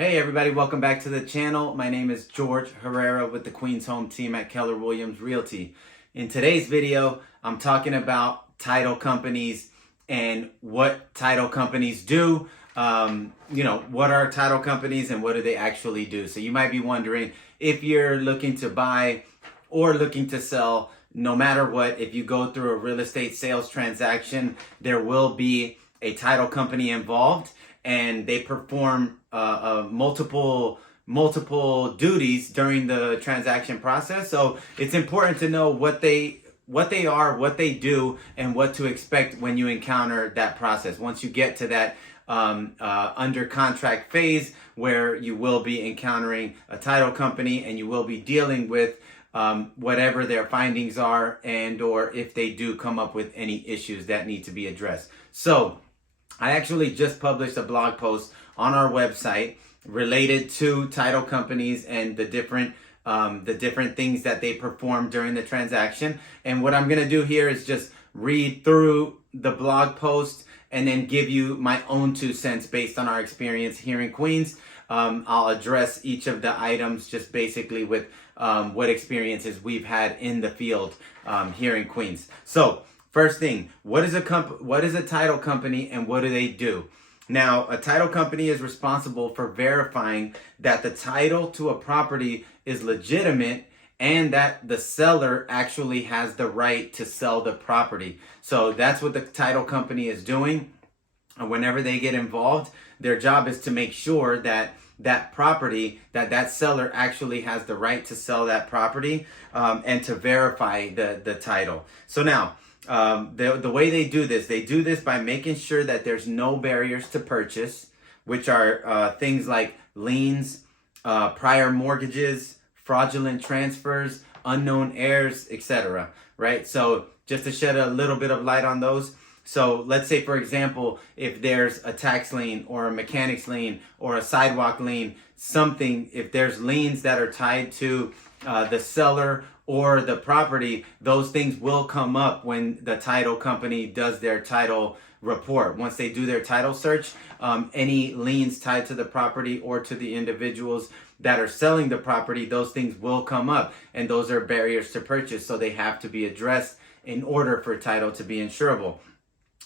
Hey everybody, welcome back to the channel. My name is George Herrera with the Queen's Home team at Keller Williams Realty. In today's video, I'm talking about title companies and what title companies do. What are title companies and what do they actually do? So you might be wondering, if you're looking to buy or looking to sell, no matter what, if you go through a real estate sales transaction, there will be a title company involved, and they perform multiple duties during the transaction process. So it's important to know what they are, what they do, and what to expect when you encounter that process. Once you get to that under contract phase, where you will be encountering a title company and you will be dealing with whatever their findings are, and or if they do come up with any issues that need to be addressed. So I actually just published a blog post on our website related to title companies and the different things that they perform during the transaction. And what I'm going to do here is just read through the blog post and then give you my own 2 cents based on our experience here in Queens. I'll address each of the items just basically with what experiences we've had in the field here in Queens. So first thing, what is a title company and what do they do? Now, a title company is responsible for verifying that the title to a property is legitimate and that the seller actually has the right to sell the property. So that's what the title company is doing. And whenever they get involved, their job is to make sure that that property, that seller actually has the right to sell that property, and to verify the title. So now, the way they do this by making sure that there's no barriers to purchase, which are things like liens, prior mortgages, fraudulent transfers, unknown heirs, etc. Right? So just to shed a little bit of light on those. So let's say, for example, if there's a tax lien or a mechanic's lien or a sidewalk lien, if there's liens that are tied to the seller or the property, those things will come up when the title company does their title report. Once they do their title search, any liens tied to the property or to the individuals that are selling the property, those things will come up, and those are barriers to purchase, so they have to be addressed in order for title to be insurable.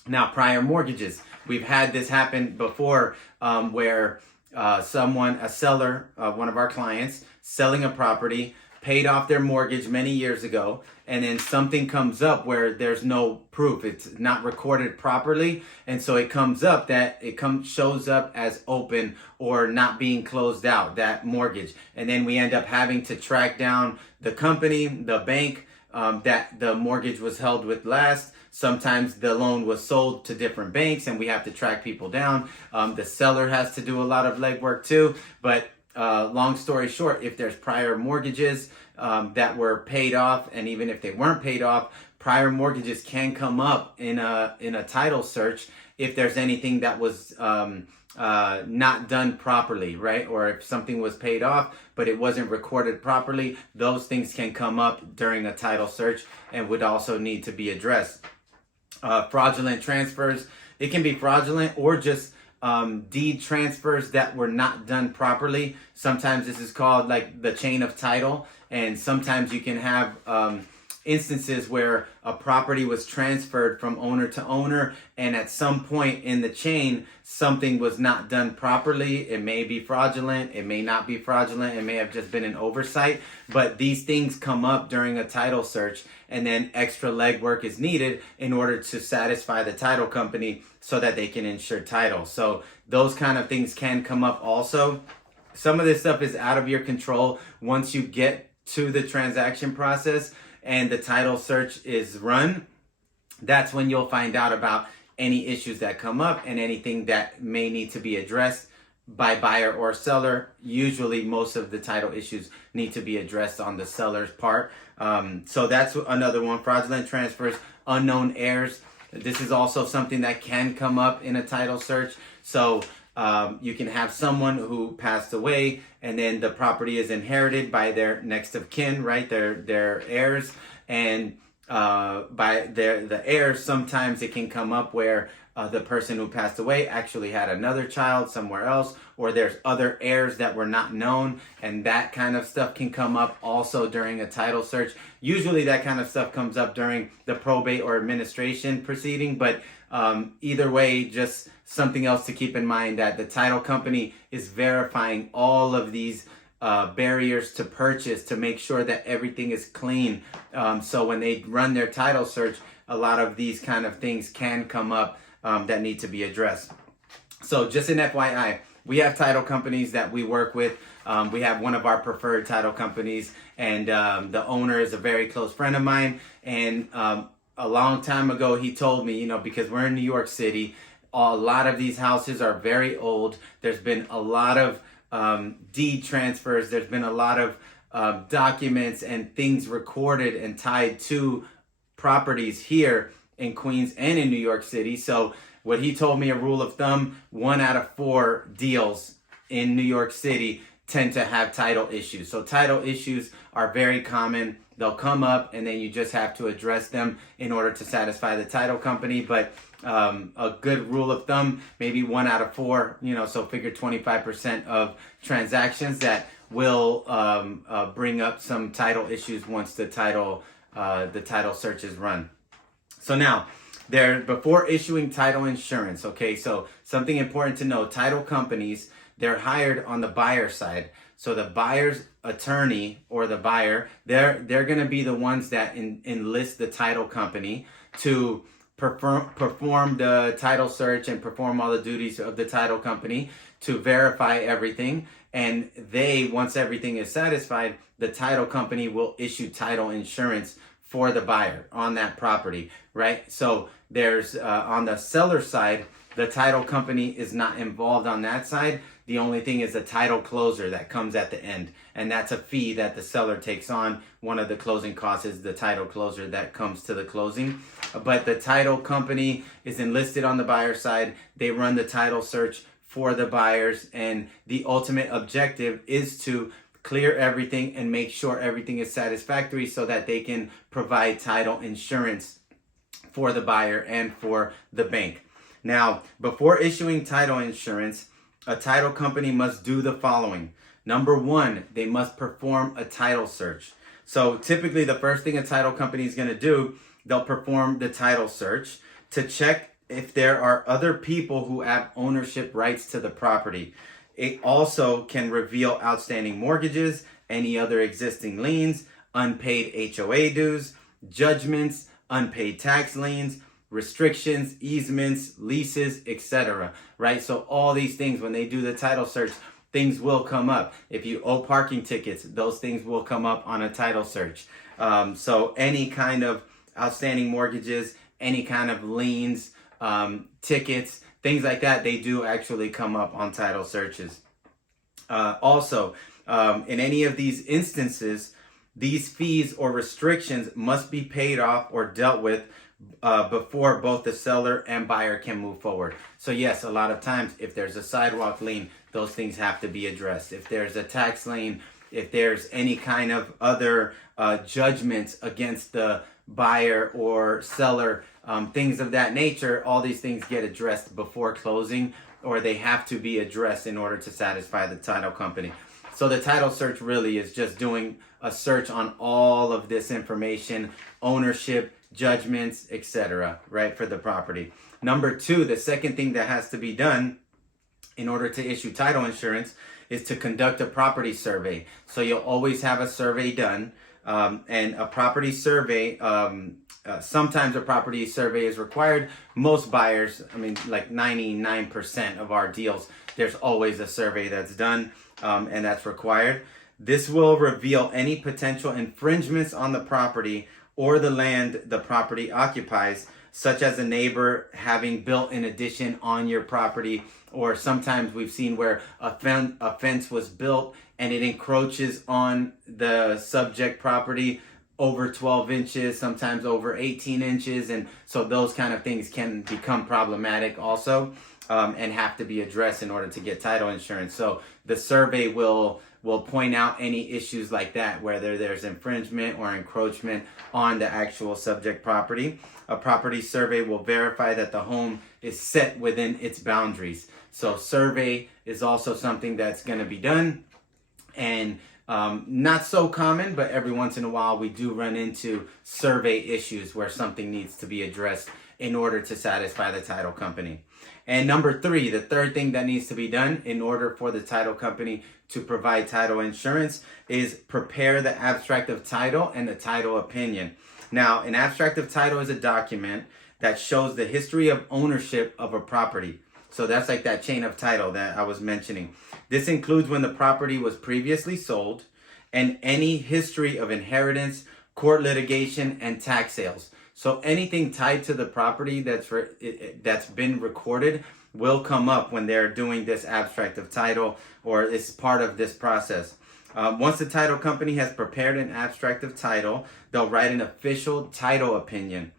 Now, prior mortgages. We've had this happen before, where a seller, one of our clients, selling a property, paid off their mortgage many years ago, and then something comes up where there's no proof. It's not recorded properly, and so it comes up that shows up as open or not being closed out, that mortgage. And then we end up having to track down the company, the bank that the mortgage was held with last. Sometimes the loan was sold to different banks and we have to track people down. The seller has to do a lot of legwork too. But long story short, if there's prior mortgages that were paid off, and even if they weren't paid off, prior mortgages can come up in a title search if there's anything that was not done properly, right? Or if something was paid off but it wasn't recorded properly, those things can come up during a title search and would also need to be addressed. Fraudulent transfers. It can be fraudulent or just deed transfers that were not done properly. Sometimes this is called like the chain of title, and sometimes you can have instances where a property was transferred from owner to owner, and at some point in the chain something was not done properly. It may be fraudulent, it may not be fraudulent, it may have just been an oversight, but these things come up during a title search, and then extra legwork is needed in order to satisfy the title company so that they can insure title. So those kind of things can come up also. Some of this stuff is out of your control once you get to the transaction process and the title search is run. That's when you'll find out about any issues that come up and anything that may need to be addressed by buyer or seller. Usually most of the title issues need to be addressed on the seller's part. So that's another one. Fraudulent transfers, unknown heirs. This is also something that can come up in a title search. So you can have someone who passed away and then the property is inherited by their next of kin, right? Their heirs, and by the heirs, sometimes it can come up where the person who passed away actually had another child somewhere else, or there's other heirs that were not known, and that kind of stuff can come up also during a title search. Usually that kind of stuff comes up during the probate or administration proceeding, but either way, just something else to keep in mind, that the title company is verifying all of these barriers to purchase to make sure that everything is clean. So when they run their title search, a lot of these kind of things can come up that need to be addressed. So just an FYI, we have title companies that we work with. We have one of our preferred title companies, and the owner is a very close friend of mine. And a long time ago, he told me, because we're in New York City, a lot of these houses are very old. There's been a lot of deed transfers. There's been a lot of documents and things recorded and tied to properties here in Queens and in New York City. So what he told me, a rule of thumb, 1 out of 4 deals in New York City tend to have title issues. So title issues are very common. They'll come up, and then you just have to address them in order to satisfy the title company. But a good rule of thumb, maybe 1 out of 4, so figure 25% of transactions that will bring up some title issues once the title search is run. So now, before issuing title insurance, okay, so something important to know, title companies, they're hired on the buyer side. So the buyer's attorney or the buyer, they're going to be the ones that enlist the title company to perform the title search and perform all the duties of the title company to verify everything. And once everything is satisfied, the title company will issue title insurance for the buyer on that property, right? So there's on the seller side, the title company is not involved on that side. The only thing is a title closer that comes at the end, and that's a fee that the seller takes on. One of the closing costs is the title closer that comes to the closing. But the title company is enlisted on the buyer side. They run the title search for the buyers, and the ultimate objective is to clear everything and make sure everything is satisfactory so that they can provide title insurance for the buyer and for the bank. Now, before issuing title insurance, a title company must do the following. Number 1, they must perform a title search. So typically the first thing a title company is going to do, they'll perform the title search to check if there are other people who have ownership rights to the property. It also can reveal outstanding mortgages, any other existing liens, unpaid HOA dues, judgments, unpaid tax liens, restrictions, easements, leases, etc. Right? So all these things, when they do the title search, things will come up. If you owe parking tickets, those things will come up on a title search. So any kind of outstanding mortgages, any kind of liens, tickets, things like that, they do actually come up on title searches. Also, in any of these instances, these fees or restrictions must be paid off or dealt with before both the seller and buyer can move forward. So yes, a lot of times if there's a sidewalk lien, those things have to be addressed. If there's a tax lien, if there's any kind of other judgments against the buyer or seller, things of that nature, all these things get addressed before closing, or they have to be addressed in order to satisfy the title company. So the title search really is just doing a search on all of this information, ownership, judgments, etc., right, for the property. Number 2, the second thing that has to be done in order to issue title insurance is to conduct a property survey. So you'll always have a survey done, and a property survey, sometimes a property survey is required. Most buyers, like 99% of our deals, there's always a survey that's done, and that's required. This will reveal any potential infringements on the property or the land the property occupies, such as a neighbor having built an addition on your property, or sometimes we've seen where a fence was built and it encroaches on the subject property over 12 inches, sometimes over 18 inches. And so those kind of things can become problematic also, and have to be addressed in order to get title insurance. So the survey will will point out any issues like that, whether there's infringement or encroachment on the actual subject property. A property survey will verify that the home is set within its boundaries. So survey is also something that's going to be done, and not so common, but every once in a while we do run into survey issues where something needs to be addressed in order to satisfy the title company. And number three, the third thing that needs to be done in order for the title company to provide title insurance is prepare the abstract of title and the title opinion. Now, an abstract of title is a document that shows the history of ownership of a property. So that's like that chain of title that I was mentioning. This includes when the property was previously sold and any history of inheritance, court litigation, and tax sales. So anything tied to the property that's been recorded will come up when they're doing this abstract of title, or is part of this process. Once the title company has prepared an abstract of title, they'll write an official title opinion.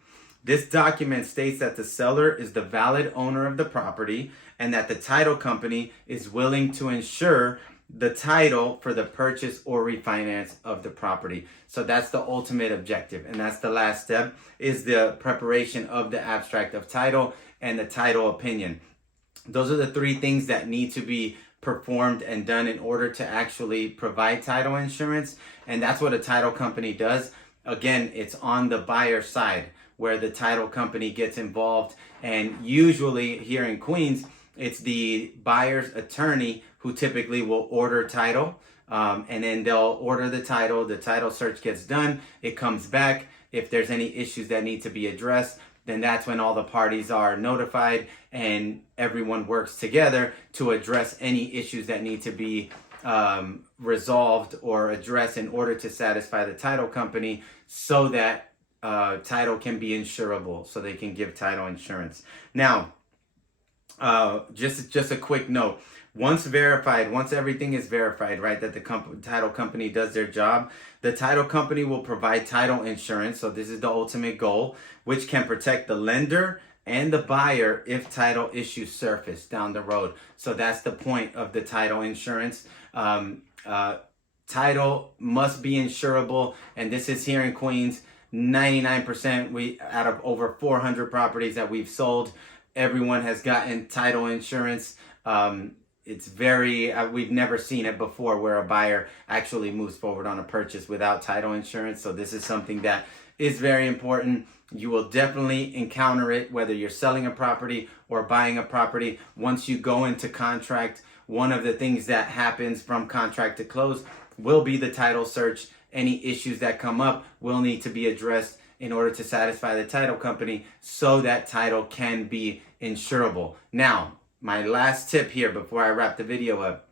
This document states that the seller is the valid owner of the property and that the title company is willing to insure the title for the purchase or refinance of the property. So that's the ultimate objective. And that's the last step, is the preparation of the abstract of title and the title opinion. Those are the three things that need to be performed and done in order to actually provide title insurance. And that's what a title company does. Again, it's on the buyer side where the title company gets involved. And usually here in Queens, it's the buyer's attorney who typically will order title. And then they'll order the title search gets done, it comes back. If there's any issues that need to be addressed, then that's when all the parties are notified and everyone works together to address any issues that need to be resolved or addressed in order to satisfy the title company, so that title can be insurable, so they can give title insurance. Now, just a quick note. Once everything is verified, right, that the title company does their job, the title company will provide title insurance. So this is the ultimate goal, which can protect the lender and the buyer if title issues surface down the road. So that's the point of the title insurance. Title must be insurable, and this is here in Queens. 99%, out of over 400 properties that we've sold, everyone has gotten title insurance. It's we've never seen it before where a buyer actually moves forward on a purchase without title insurance. So this is something that is very important. You will definitely encounter it whether you're selling a property or buying a property. Once you go into contract, one of the things that happens from contract to close will be the title search. Any issues that come up will need to be addressed in order to satisfy the title company so that title can be insurable. Now, my last tip here before I wrap the video up: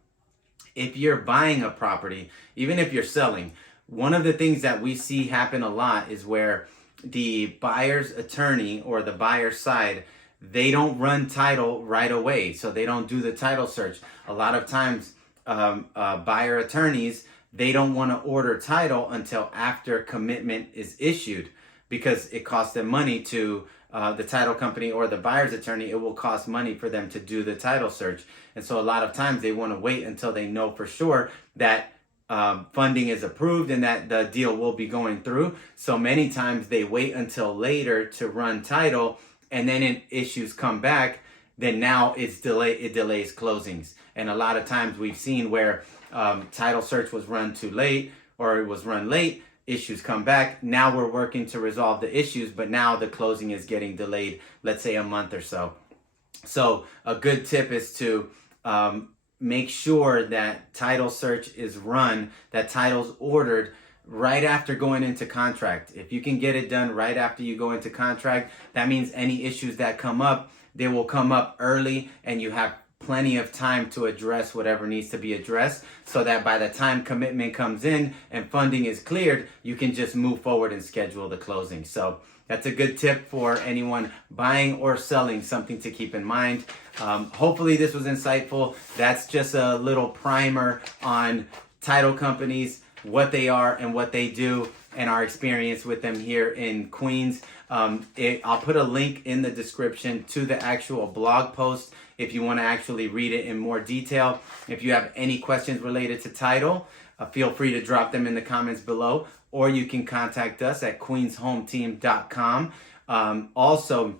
if you're buying a property, even if you're selling, one of the things that we see happen a lot is where the buyer's attorney or the buyer's side, they don't run title right away. So they don't do the title search. A lot of times, buyer attorneys, they don't want to order title until after commitment is issued, because it costs them money to the title company or the buyer's attorney. It will cost money for them to do the title search. And so a lot of times they want to wait until they know for sure that funding is approved and that the deal will be going through. So many times they wait until later to run title, and then if issues come back, then now it delays closings. And a lot of times we've seen where title search was run too late, or it was run late, issues come back. Now we're working to resolve the issues, but now the closing is getting delayed, let's say a month or so. So a good tip is to make sure that title search is run, that title's ordered right after going into contract. If you can get it done right after you go into contract, that means any issues that come up, they will come up early, and you have plenty of time to address whatever needs to be addressed, so that by the time commitment comes in and funding is cleared, you can just move forward and schedule the closing. So that's a good tip for anyone buying or selling, something to keep in mind. Hopefully this was insightful. That's just a little primer on title companies, what they are and what they do, and our experience with them here in Queens. I'll put a link in the description to the actual blog post. if you want to actually read it in more detail. If you have any questions related to title, feel free to drop them in the comments below, or you can contact us at queenshometeam.com. Also,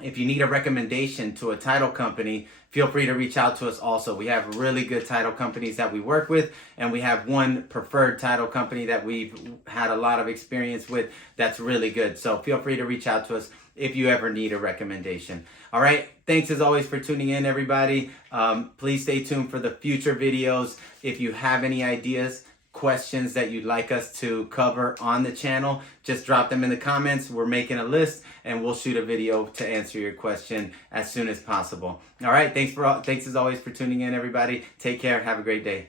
if you need a recommendation to a title company, feel free to reach out to us also. We have really good title companies that we work with, and we have one preferred title company that we've had a lot of experience with that's really good. So feel free to reach out to us if you ever need a recommendation. All right. Thanks as always for tuning in, everybody. Please stay tuned for the future videos. If you have any ideas, questions that you'd like us to cover on the channel, just drop them in the comments. We're making a list and we'll shoot a video to answer your question as soon as possible. All right. Thanks as always for tuning in, everybody. Take care. Have a great day.